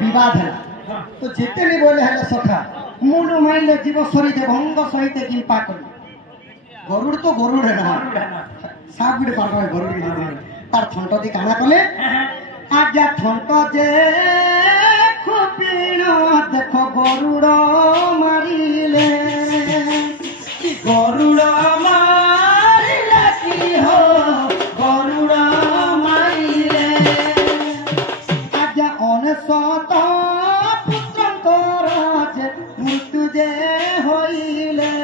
विवाद है तो जिते नहीं बोले है सखा मूल माइले जीव सरित भंग सहित किंपा कर गरुड़ तो गरुड़ है ना साफ बिट पार करे गरुड़ के तार थंट दी काना कले आज्ञा थंट जे खुपिन देखो गरुड़ मारिले गरुड़ मारिले की हो गरुड़ मारिले आज्ञा अनसत पुत्रंकर जे मृत्यु जे होइले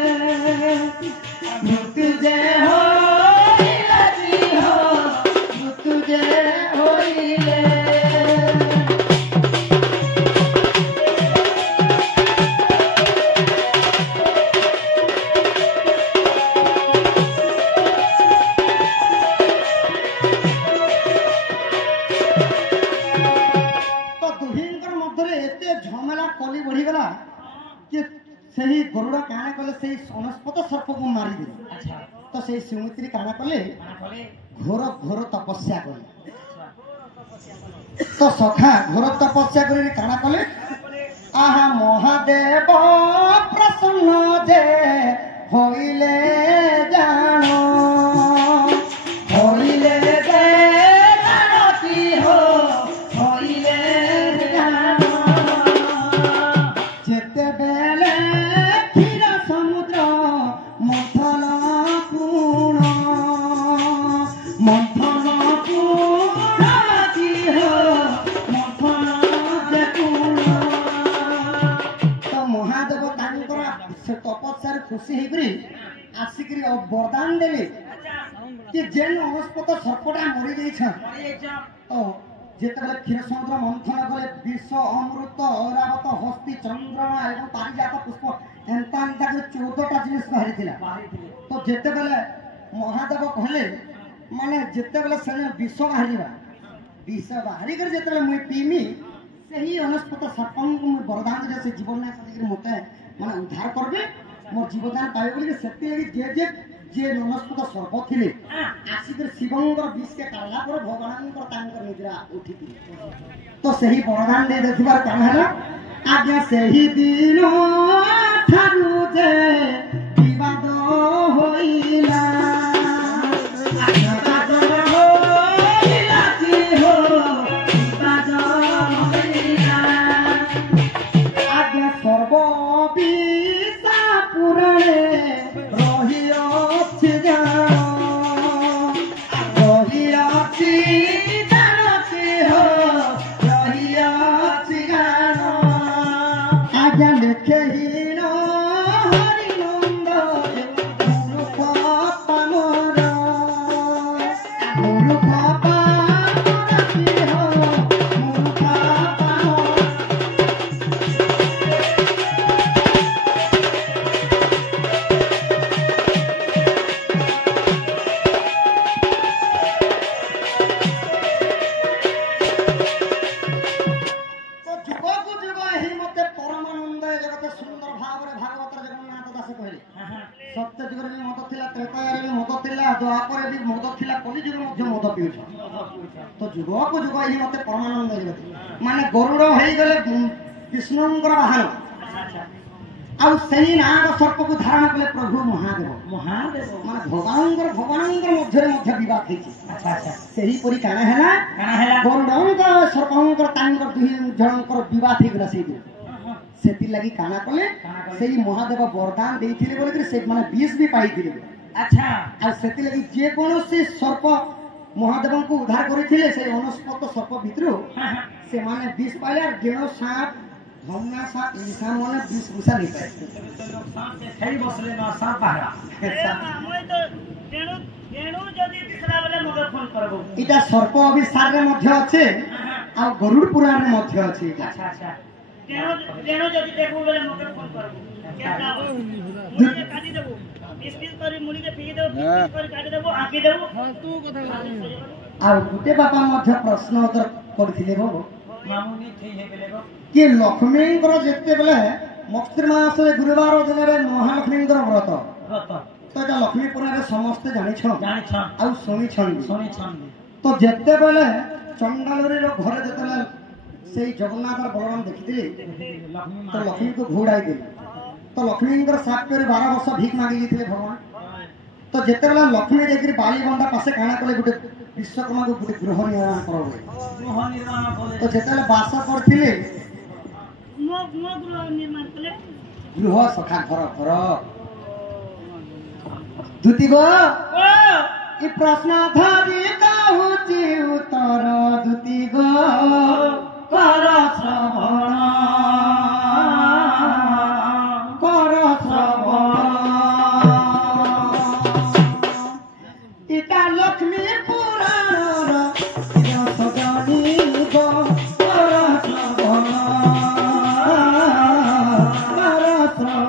मृत्यु जे होइले की हो मृत्यु जे होइले सही गरुड़ काना कले सही वनस्पत सर्प को मारी दे अच्छा तो सही सुमित्री काना कले घोर घोर तपस्या कले तो सखा घोर तपस्या करे काना कले आहा महादेव प्रसन्न जे होइले जानो होइले जे जानो की हो होइले जानो जेते बेले समुद्र मंथन पूर्ण की हो मंथन पूर्ण तो महादेव से तपस्या खुशी हो आसिक वरदान देले कि जेन वनस्पत सर्पटा मरी जाइछन तो जेतबेले क्षीर समुद्र मंथन कले विष अमृत ऐरावत हस्ती चंद्रमा एवं पारिजात पुष्प एंता एंता के 14टा जिनिस बाहरी थिला तो जेतेबेले महादेव कहले माने जेतेबेले से विष बाहरी कर जेतेबेले मुई पीमी सही वनस्पत सर्पन को वरदान दे से जीवन ना सदी मते माने उद्धार करबे मोर जीवदान पाए बोली सेते जे वनस्पत सर्प थिले आसिक शिवंगर विष के काला पर भगवानकर तांकर निद्रा उठी तो सही वरदान दे देखिबार काम हला आज्ञा सही दिन ठारू जे विवाद होइला विवाद होइला की हो विवाद होइला आज्ञा सर्व विषा पुराणे रहियो जानो रहियो जानो की हो रहियो जानो आज्ञा लिखे हीन हरिनंद मूर्ख पामर मूर्ख पामर की हो मूर्ख पामर सत्य जुगर भी मद थिला त्रेतायर भी मद थिला द्वापर भी मद थिला कलि जुग मध्य मद पिउछ तो जुग को जुग ही मते परमानंद जगत माने गरुड़ होई गले विष्णुंकर वाहन आ सही नाग सर्प को धारण कले प्रभु महादेव माने भगवानंकर मध्य विवाद हेछि अच्छा अच्छा सही परि काना हैला गरुड़ंकर सर्पंकर तांकर दुहि जनकर विवाद हे गला सेहि सेति लगी काना कले सेही महादेव वरदान देइथिले बोले कि से माने 20 भी पाइथिले अच्छा आ सेति लगी जे कोनो से सर्प महादेव को उद्धार करिथिले से वनस्पत सर्प भितरु से माने 20 पाइले और गेणो सांप हमना सांप इंसान माने 20 गुसा नहीं पाए सांप से खई बसले न सांप बाहरा मैं तो गेणो जदी दिसला बोले मगे फोन करबो इटा सर्प अभिसार रे मध्य আছে आ गरुड़ पुराण रे मध्य আছে अच्छा अच्छा केनो जदी देखबो बोले मगे फोन करबो केना मुड़ी काटी देबो स्पीच करी मुड़ी के फेंकी देबो स्पीच करी काटी देबो आकी देबो हां तू कथा आ गुटे बापा मध्य प्रश्न उत्तर करथिले बाबू मामुनी थई हे गेले गो कि लक्ष्मींकर जेते बेले मक्तिर मास गुरुवार दिन रे महालक्ष्मींकर व्रत तो এটা लक्ष्मी पुराण रे समस्त जानि छ आ सुनि छन तो जेते बेले चंडालरी रो घरे जेते से जगन्नाथ और बलराम देखी तो लक्ष्मी को घोड़ाई देले तो लक्ष्मी सात पे 12 वर्ष भीख मांगी थे भगवान तो जिते बेला लक्ष्मी जाकर बाली बंधा पासे काना कले गोटे विश्वकर्मा को गोटे गृह निर्माण कर तो जिते बास करथिले गृह सखा घर घर दुती गो ई प्रश्न धरी कहूची उत्तर दुती गो कर श्रवण इटा लक्ष्मी पुराण सजनी गो कर श्रवण कर श्रवण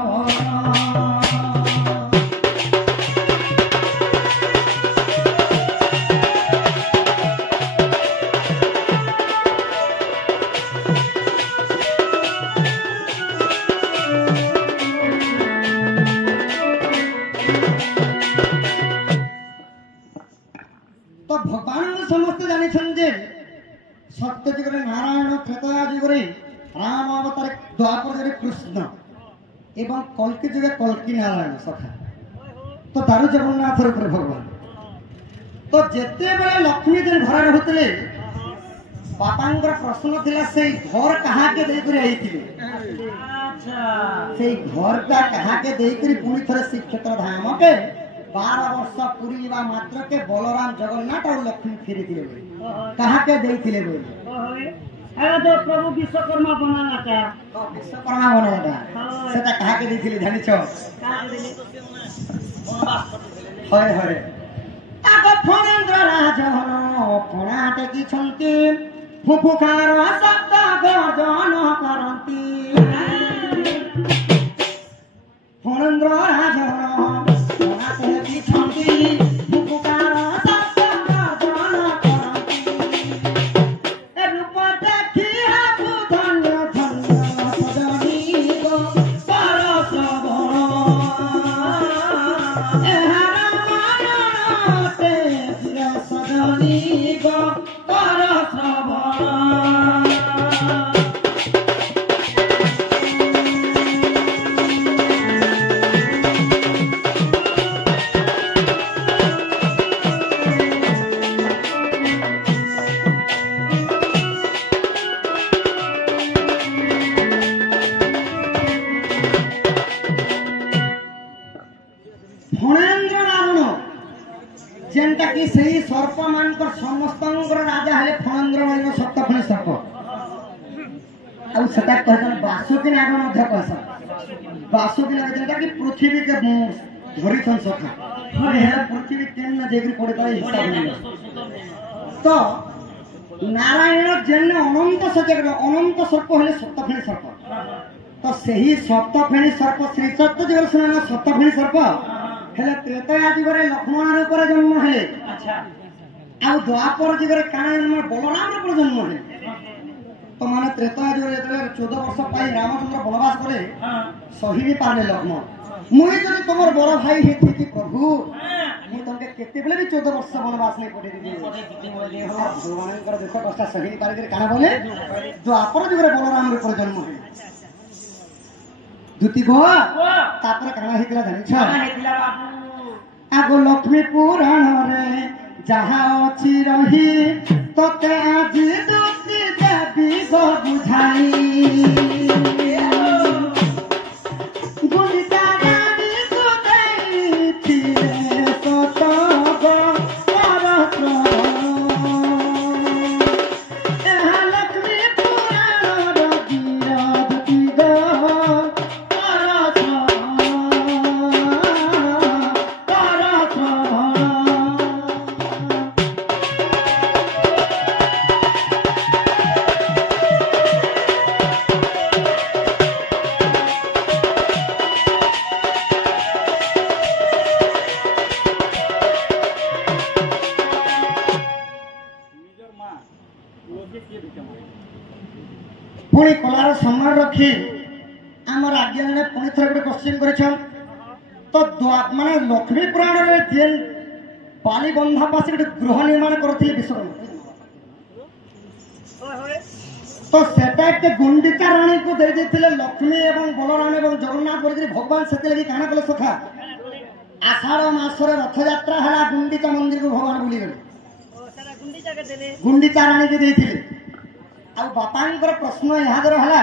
तो भगवान समस्त जानी सत्य जुग नारायण त्रेता जुग राम अवतार द्वापर जुग कृष्ण एवं कल्कि जुगे कल्कि नारायण सखा तो दारु जगन्नाथ रूप भगवान तो जिते बेले लक्ष्मी जन घर रहते बापांकर प्रश्न थिला से घर कहा के देकर आईथिले से घर का कहा के देकर पूरी थरे श्रीक्षेत्र धाम के 12 वर्ष पूरीवा मात्र के बलराम जगन्नाथ और लक्ष्मी फेरी दिले कहा के देथिले बोले अरे तो प्रभु विश्वकर्मा बनाना था तो विश्वकर्मा बनाना था सेटा कहा के देथिले जानि छ हरे हरे आगो फणेन्द्र राजन फणाटे की छंती फुफुकार शब्द गर्जन करंती फणेन्द्र राजन फणाटे की छंती फुफुकार शब्द गर्जन करंती रूप देखी हाकु धन्य धन्य सजनी गो कर श्रवण एहार मानते सजनी गो कर श्रवण फणेन्द्र रावण जेनटा कि सही सर्प मानकर समस्तंकर राजा हेले फणेन्द्र नारायण सप्तफणी सर्प आ सेटा कहन वासुकी नाग मध्य कहसन वासुकी नाग जेनटा कि पृथ्वी के धरि छन सखा हे पृथ्वी केन न जेगरी पड़े ताई हिसाब नहीं तो नारायण जेन अनंत सजग अनंत सर्प हेले सप्तफणी सर्प तो सही सप्तफणी सर्प श्री सत्य जगल सुना सप्तफणी सर्प हेले त्रेता जुगरे लक्ष्मण रूप जन्म हेले अच्छा आ द्वापर जुगरे काना जन्म बलराम रूप जन्म हेले तो माने त्रेता जुगरे 14 वर्ष पाई रामचंद्र वनवास करे सही भी पारले लक्ष्मण मुई जदि तमर बड़ भाई हेथि कि प्रभु मु तमके केते बेले भी 14 वर्ष वनवास नहीं पठे दी भगवान कर देखो कष्ट सही पार करे काना बोले द्वापर जुगरे बलराम रूप जन्म हेले दुती गो तापर काना हेतिला जानि छ हेतिला बाबू आगो लक्ष्मी पुराण रे जहा अछि रही तते आज दुती देवी गो बुझाई गुलिता रानी को दैथिले सत गो परत्र एहा लक्ष्मी पुराण रे गिरा दुती गो पुणी कलार सम्मान रखी आम राज्य ने पुणी थर गोटे क्वेश्चन कर तो माने लक्ष्मी पुराण रे जेन बाली बंधा पास गोटे गृह निर्माण करथिले विश्वकर्मा तो सेटा के गुंडिचा रानी को दे देथिले लक्ष्मी एवं बलराम एवं जगन्नाथ बोली भगवान सेते लगी काना कले सखा आषाढ़ मासरे रथ यात्रा हला गुंडिचा मंदिर को भगवान बुली गले गुंडिचा रानी के देथिले आ बापांकर प्रश्न यहाँ दर हला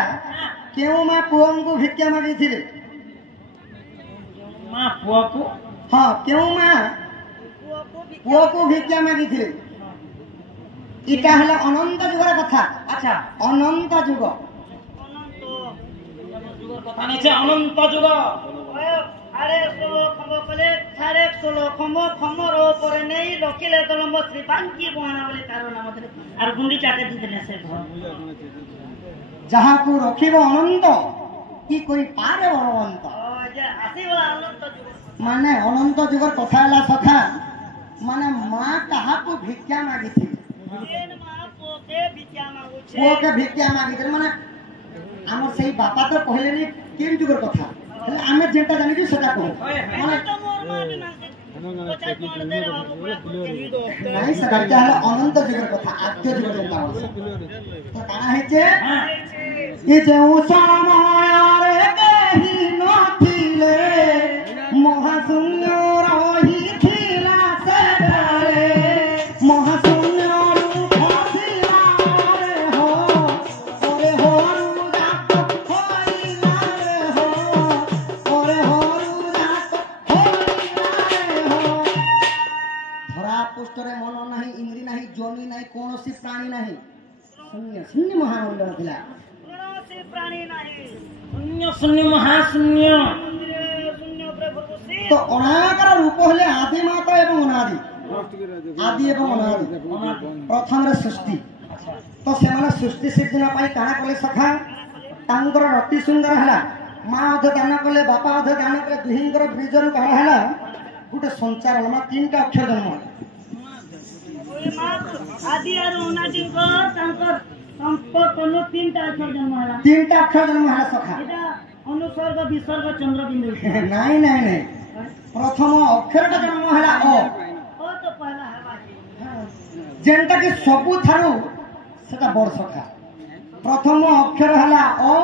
केउ मा पुओं को भिक्षा मागी थिले मां पुआ को हाँ केउ मा पुओ को भिक्षा मागी थिले इटा हला अनंत जुगर कथा अच्छा अनंत जुग কথা নিচে অনন্ত যুগ আরে 16 খম্ব কলে 16.5 খম্ব খম্বর উপরে নেই রকিলে দলম্ব শ্রীপাঙ্কি বহানা বলে কারণ আমাদের আর গুন্ডি চাকে দিতেন সে ঘর जहाँ को रखिब अनंत कि कोई पारे भगवंत যে আসিবা অনন্ত যুগ माने अनंत जुगर कथा हला सखा माने माँ कहा को भिक्षा मागी थी এন মা পোকে বিদ্যা মাগুছে पुओ के भिक्षा मागी थी माने आमर सही बापा तो कहले नहीं केन जुगर कथा हेले आमे जेंटा जानि कि सेटा कहो माने তো মোর মা বিনাশে পচাই কোন দে বাবু পুরা কেহি দো नहीं सका क्या हला अनंत जुगर कथा आद्य जुगर जेंटा हो तो काना है जे ये जेउ समय रे केही नथिले महाशून्य रही थिला सेटारे महाशून्य रूप थिला रे हो ओरे होरु जात होइला रे हो ओरे होरु जात होइला रे हो धरा पुष्टरे मन नाही इंद्री नाही जोनी नाही कोनोसी प्राणी नाही शून्य शून्य महामंडल थिला কৌনসি প্রাণী নাই শূন্য শূন্য মহাশূন্য মন্দিরে শূন্য প্রভু বসে तो अनाकार रूप हेले आदि माता एवं अनादि आदि एवं अनादि प्रथम रे सृष्टि तो से माने सृष्टि सिद्धिना पाई काना कले सखा तांकर अति सुंदर हला मां अध दान कले बापा अध दान कले दुहिंकर ब्रिजर काना हला गुटे संचार मा तीनटा अक्षर जन्म ওই মা আদি আর অনাদিক তাঙ্কর সম্পর্ক নো তিনটা অক্ষর জন্ম হলা तीनटा अक्षर जन्म हला सखा এটা অনুসর্গ বিসর্গ চন্দ্রবিন্দু नहीं नहीं नहीं प्रथम अक्षर का जन्म हला ও তো পহলা হবা जेनटा कि सबु थारु सेटा बड़ सखा प्रथम अक्षर हला अ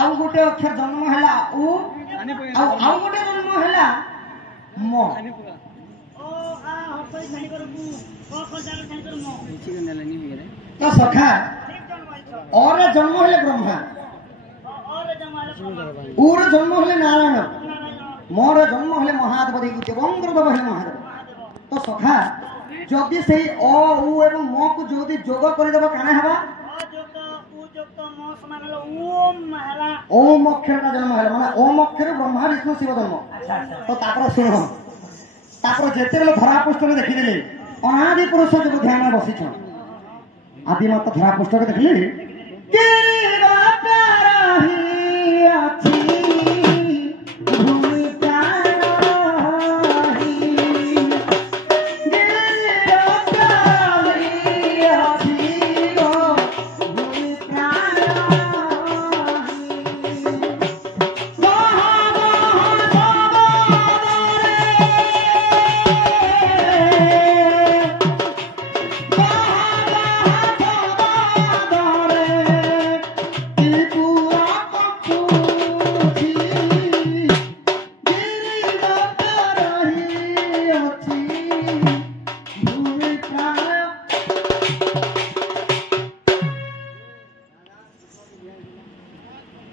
आउ गोटे अक्षर जन्म हला उ आउ गोटे जन्म हला म ও আ হতই জানি করবু ক ক জানি জানি করমু तो सखा ঠিক জন্ম হইছ और जन्म हले ब्रह्मा और जन्म হলা उर जन्म हले नारायण मोर जन्म हले महादेव की देवंद्र हले महादेव तो सखा जदि से अ उ एवं म को जदि जोग कर देबो काना हबा অযোগ্য উযোগ্য ম সমান হলো ওম হলা ओम अक्षर का जन्म हले माने ओम अक्षर ब्रह्मा विष्णु शिव जन्म আচ্ছা আচ্ছা तो तापर सुनो तापर जेते बेले धरा पुष्टरे देखि देले अनादि पुरुष जो ध्यान में बसिछ आदि मत धरा पुष्टरे देखले तेरा प्यार ही अछि भूमि प्यार ही तेरा प्यार ही अछि भूमि प्यार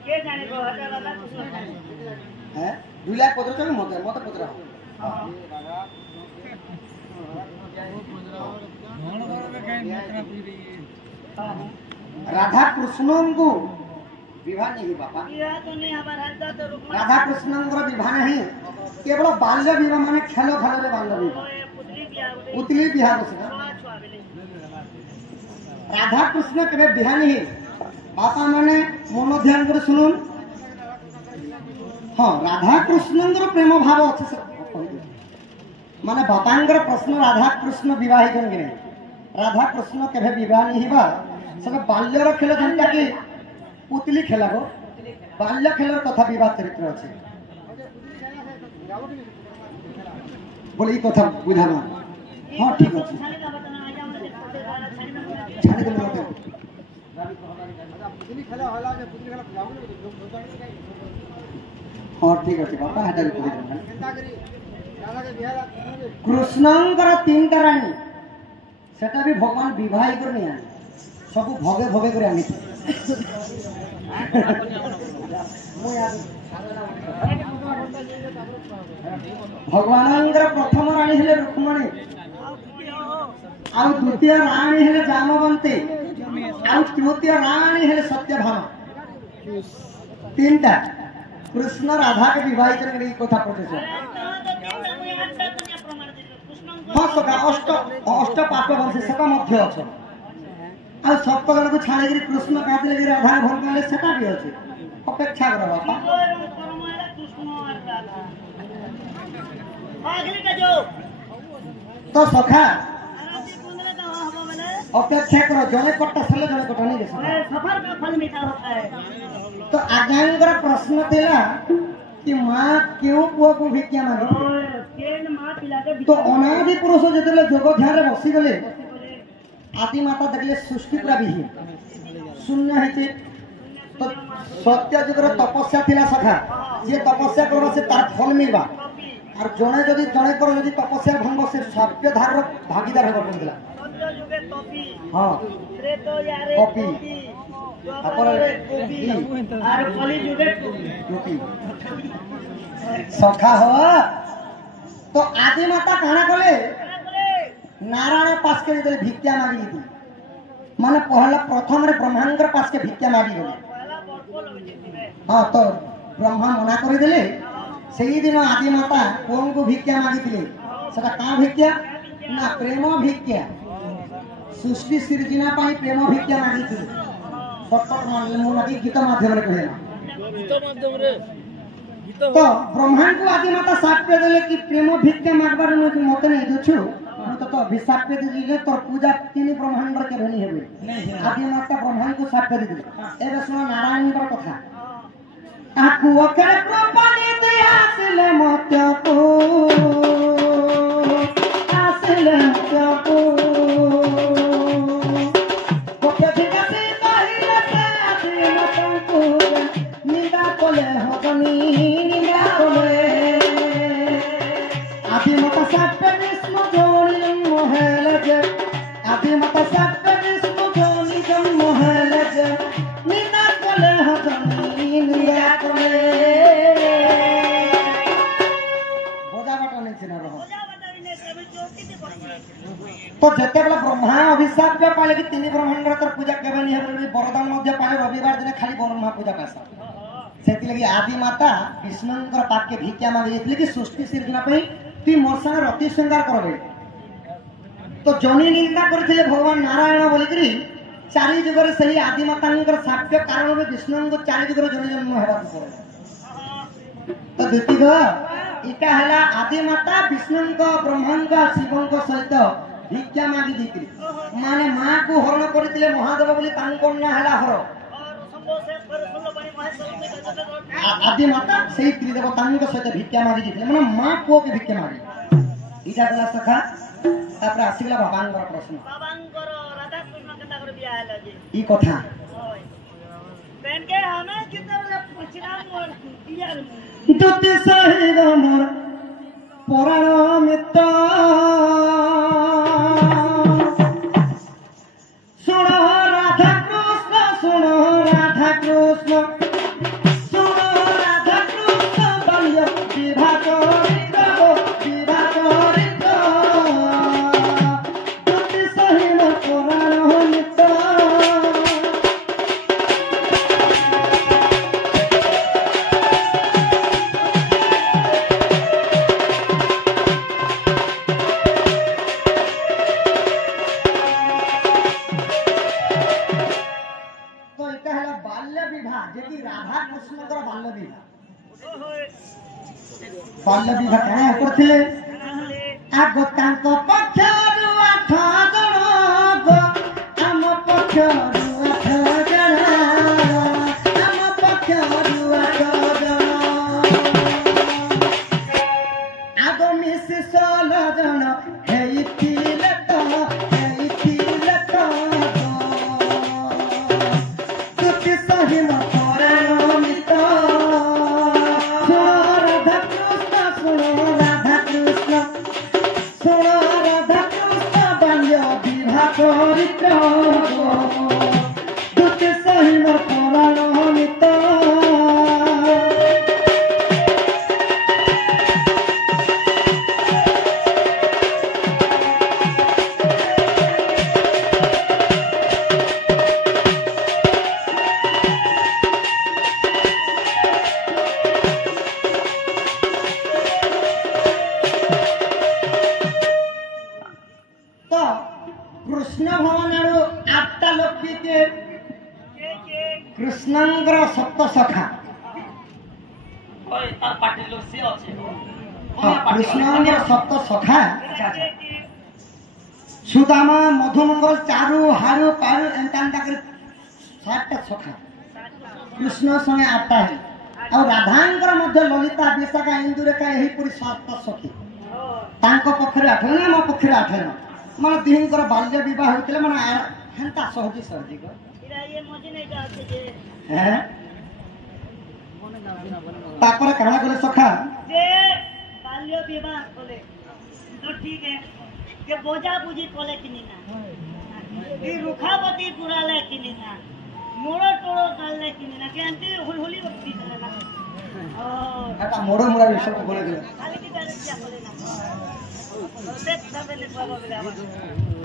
কে জানে গো হাজার বালা কিছু है 2 लाख पत्र चल मत मत पत्र राधा कृष्ण को विवाह नहीं बापा ইয়া তো নেই আবার হাজার তো রূপ राधा कृष्ण विवाह नहीं केवल बाल्य विवाह माने खेल खेल रे बाल्य विवाह পুতলি বিয়া বলে उतली विवाह से ছোয়া ছোয়া বলে राधा कृष्ण केबे विवाह नहीं बापा माने मन ध्यान कर सुनुन हाँ राधा कृष्ण प्रेम भाव अच्छे से माने बापांगर प्रश्न राधा कृष्ण विवाह करेंगे राधा कृष्ण केबे विवाह नहीं बा सब बाल्यर खेल जेनटा कि पुतली खेला गो बाल्य खेलर कथा विवाह चरित्र अच्छे बोले ई कथा बुझाना हाँ ठीक अच्छे ছাড়ি দাও না আজ আমরা ছাড়ি দাও छाड़ी दे मत हाँ ठीक अच्छे बापा हेटा कृष्णंकर तीन टा रानी सेटा भी भगवान विवाह कर नहीं आने सब भगे भगे कर आनी भगवान प्रथम राणी हेले रुक्मणी आउ द्वितीय राणी हेले जामवंती आउ तृतीय राणी हेले सत्यभामा तीन टा कृष्ण राधा के विवाह करने कथा पहुंचे हाँ सका अष्ट अष्ट पाप वंश सेटा मध्य अच्छे आ सप्त जन को छाड़ी कृष्ण कहते राधा भल पाले सेटा भी अच्छे अपेक्षा कर बापा तो सखा अपेक्षा करो जने कट्टा सले जने कट्टा नहीं सफर का फल मीठा होता है। तो आज्ञांकर प्रश्न थिला कि मां क्यों पुओ को भिक्षा मांगे तो अनादि पुरुष जेतले जोग ध्यान रे बसी गले आदि माता देखले सृष्टि पूरा विहीन शून्य हेते तो सत्य जुगर तपस्या थिला सखा जे तपस्या करबा से तार फल मिलबा और जने जदी जने कर जदी तपस्या भंग से सत्य धार भागीदार होबा पड़िला हां कॉपी सखा हो तो आदि माता कहना कले नारायण पास के भिक्षा मांगी थी माने पहला प्रथम रे ब्रह्मांकर पास के भिक्षा मांगी गले हाँ तो ब्रह्मा मना कर देले सही दिन आदि माता कौन को भिक्षा मांगी थिले सेटा का भिक्षा ना प्रेम भिक्षा सृष्टि सृजना पाई प्रेम भिक्षा मांगी थिले सटपट मानले मो नदी गीत माध्यम रे कहले तो ब्रह्मांड को आदि माता साथ पे देले कि प्रेम भिक्षा मागबार मते नहीं दछु तो अभिशाप पे दिले तोर पूजा तीन ब्रह्मांड के भेनी हेबे आदि माता ब्रह्मांड को साथ पे दिले एबे सुन नारायण कर कथा आकु अकर कृपाले दया आसले मत्य को आसले मत्य को कोके भिका से ताहिले से आदि माता को निदा कोले होगनी निदा कोले आदि माता साथ पे विष्णु जोड़ी मोहले जे आदि माता साथ पे विष्णु जोड़ी जन्म मोहले जे निदा कोले होगनी निदा कोले बोझा बाटा नहीं चिना रहो तो जते बेला ब्रह्मा अभिशाप पे पाले कि तीन ब्रह्मांड तर पूजा केबे नहीं हेबे वरदान मध्य पाले रविवार दिन खाली ब्रह्मा पूजा करसा सेति लगी आदि माता विष्णुंकर पाप के भिक्षा मांगे कि सृष्टि सृजना पे तु मोर संग रति श्रृंगार करबे तो जनी निंदा करथिले भगवान नारायण बोली करी चारि जुगर सही आदि मातांकर साप्य कारण में विष्णुंकर चारि जुगर जन जन्म हेबा पड़े तो देखि गो इटा हला आदि माता विष्णुंकर ब्रह्मांकर शिवंकर सहित भिक्षा मांगी दिकरी माने मां को हरण करथिले महादेव बोली तांको ना हला हर आदि माता से त्रिदेवता सहित भिक्षा मांगी दिखले माने मां पुओ के भिक्षा मांगी इटा गला सखा तापर आसीला भगवानकर प्रश्न बाबांकर राधा कृष्ण केता कर बियाह हला जे ई कथा पेन के हमें कितना पूछना मोर दिया दुति सहित मोर पुराण मित्र सुनो राधा कृष्ण सुनो राधा कृष्ण सुनो राधा कृष्ण बाल्य विवाह करित दुति सहित पुराण मित्र बाल्य विवाह क्या करथिले आगो तांको पक्षरु 8 जण गो आम पक्षरु 8 जण आम पक्षरु 8 जण आगो मिसी 16 जण हेइथिले तो कृष्णଙ୍କର ସପ୍ତ ସଖା ওই তার পার্টির লোক সে আছে कृष्णଙ୍କର ସପ୍ତ ସଖା ସୁଦାମା ମଧୁମଙ୍ଗଳ ଚାରୁ ହାରୁ ପାରୁ ଏନ୍ତା ଏନ୍ତା କରି 7ଟା ସଖା କୃଷ୍ଣ ସଙ୍ଗେ 8ଟା ହେଲେ ଆଉ ରାଧାଙ୍କର ମଧ୍ୟ ଲଳିତା ବିଶାଖା ଇନ୍ଦୁରେଖା ଏହିପରି 7ଟା ସଖୀ ତାଙ୍କ ପକ୍ଷରେ 8 ଜଣ ଆମ ପକ୍ଷରେ 8 ଜଣ ମାନେ ଦିହିଙ୍କର ବାଲ୍ୟ ବିବାହ ହୋଇଥିଲେ ମାନେ ହେନ୍ତା ସହଜି ସହଜି ତାପରେ କାଣା କଲେ ସଖା যে বাল্য বিবাহ কলে তো ঠিক है যে বোঝা বুঝি কলে কিনি না এই রুখাবতী পুরালে কিনি না মোড় টোড় কালে কিনি না কেনতে হুলহুলি বক্তি চলে না ও এটা মোড় মোড়া বিষয় বলে দিলে খালি কি তারে কি বলে না দেখ সাবেলে বাবা বলে আমার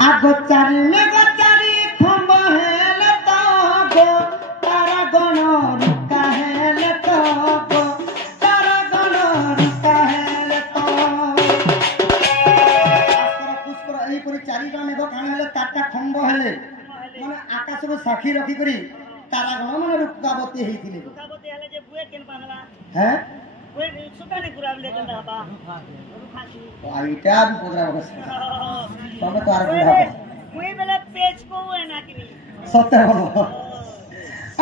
আগচারি খম্ব হেলে তো গো তারা গণ রুকা হেলে তো গো তারা গণ রুকা হেলে তো পুষ্কর এইপরি 4 জন মেঘ কাণ হেলে 4টা খম্ব হেলে মানে আকাশকে সাক্ষী রখি করি তারা গণ মানে রুকাবতী হইতিলে রুখাবতী হলে যে বুয়ে কেন বাঁধলা হ্যাঁ বুয়ে সুতানি পুরালে কেন বাবা রুখাছি আইটা আমি পোদরা বসে তবে তো আর বুড়া মুই বেলে পেজ কো না কিনি সত্য বলো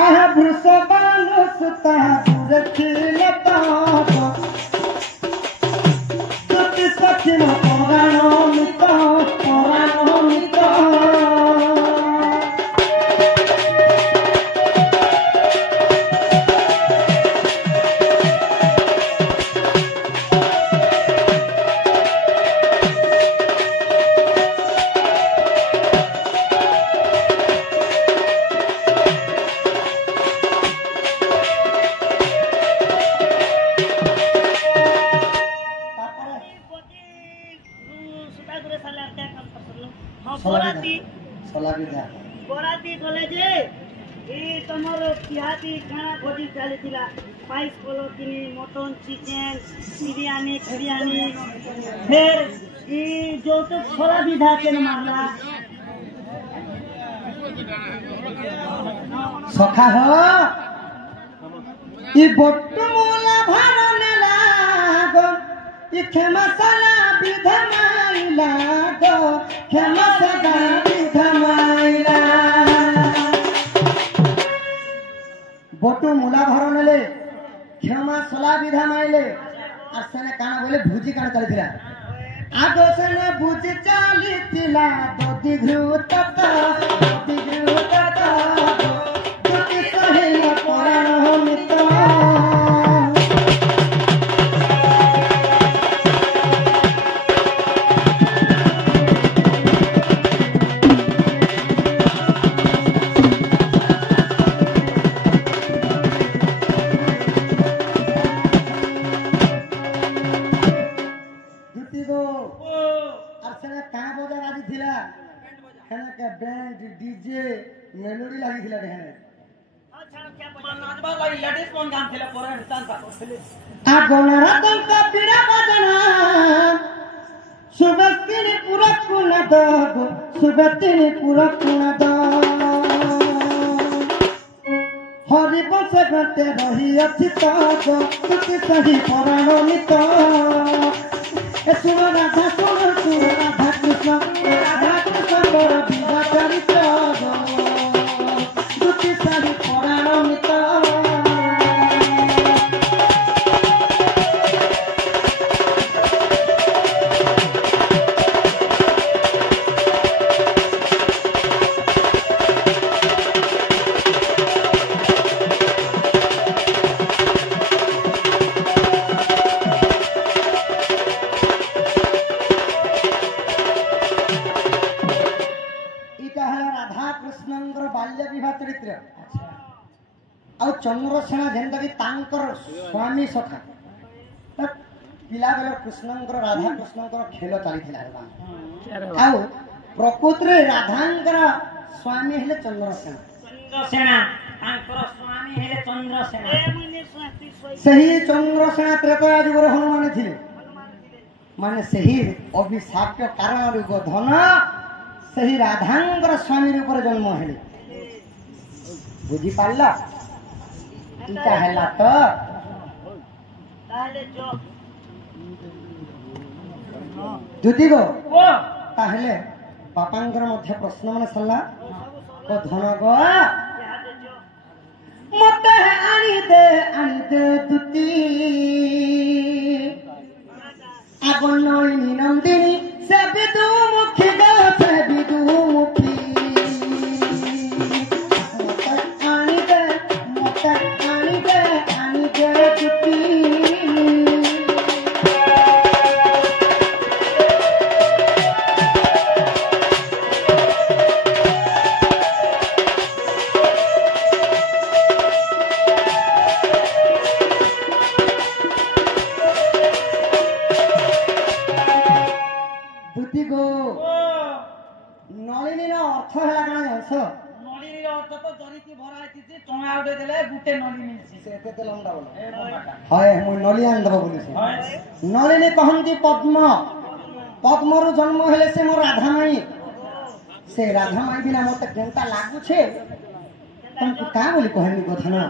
আহা বৃষবান সুতা পুরখিলে তো সত্যি সত্যি পুরাণ মিত বরাতি গলে যে এই তোমার বিহাতি খানা ভোজি চালিছিলা পাইস বলো তিনি মটন চিকেন বিরিয়ানি ফের এই যৌতুক ছোলা বিধা কেন মারলা সখা হ ই বট্টু মোলা ভারনে লাগো ই ক্ষমা সালা বিধা মাইলা গো ক্ষমা সালা বিধা মাইলা বট্টু মোলা ভারনেলে ক্ষমা সালা বিধা মাইলে আর সেনে কানা বলে ভুজি কানা চালিছিলা আগে সেনে ভুজি চালিছিলা দদি ঘৃত बैंड डीजे मेलोडी लागिथिला देहने आ गोनरा तंका पीड़ा बजना सुबतिनी पूरा कुन दगो सुबतिनी पूरा कुन द हरि बंश गते रही अछि तगो तुति सही पराण नित ए सुन राधा कृष्ण मोर विवाह चरित दुति सारी पराण मित चंद्रसेना जेनटा कि तांकर स्वामी सखा पिला बेल कृष्णंकर राधा कृष्णंकर खेल चली आउ प्रकृत रे राधांकर स्वामी हेले चंद्रसेना सही चंद्रसेना त्रेतया युग हनुमान थिले माने सही अभिशाप्य कारण युग धन सही राधांकर स्वामी रूप जन्म हेले बुझी पाला इटा हैला तो ताले जो जुति गो ओ ताहले बापांकर मध्य प्रश्न माने सल्ला ओ धन गो याद जो मते आनी दे दुती आगो नलिनी नंदिनी से विदु मुखी गो से विदु मुखी मते आनी दे दुती बुद्धि गो नलिनी रो अर्थ हैला काना जानस नलिनी अर्थ तो जरीती भरा आइछि जे टंगा उडे देले गुटे नली मिलछि से केते लंडा बोल ए बाबाटा हाय मु नलियान दबो बोलिस नलिनी कहंती पद्म पद्म रो जन्म हेले से मोर राधा माई से राधा माई बिना मते केनता लागु छे तुमको का बोली कहनी कथा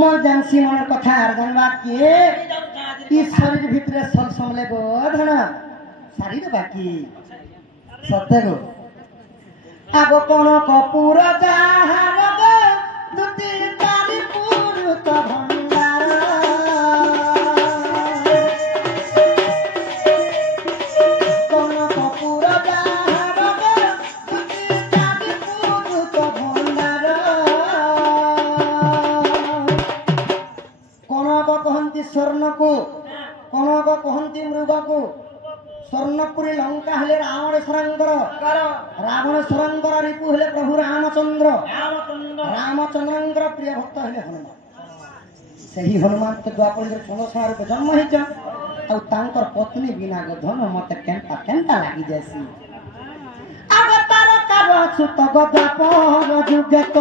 मोर जानसी मन कथा आर जानबा के ई शरीर भितरे सब समले गो धन सारी दे बाकी सत्य गो आगो कोन कपूर जाहार गो दुती तारी पुरुत भंडार कोन कपूर जाहार गो दुती तारी पुरुत भंडार कोन को कहंती स्वर्ण को कोन को कहंती मृग को स्वर्णपुरी लंका हेले रावणेश्वरंकर रावणेश्वरंकर रिपु हेले प्रभु रामचंद्र रामचंद्रंकर प्रिय भक्त हेले हनुमान सही हनुमान के द्वापर रे 16 रूप जन्म हेच आ तांकर पत्नी बिना गधन मते केंता लागि जैसी अवतार कर सुत गद्वापर जुगत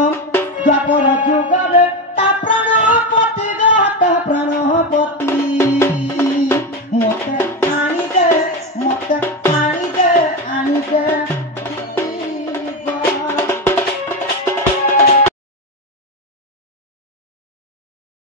द्वापर जुगरे ता प्राणपति गत प्राणपति मते आनी दे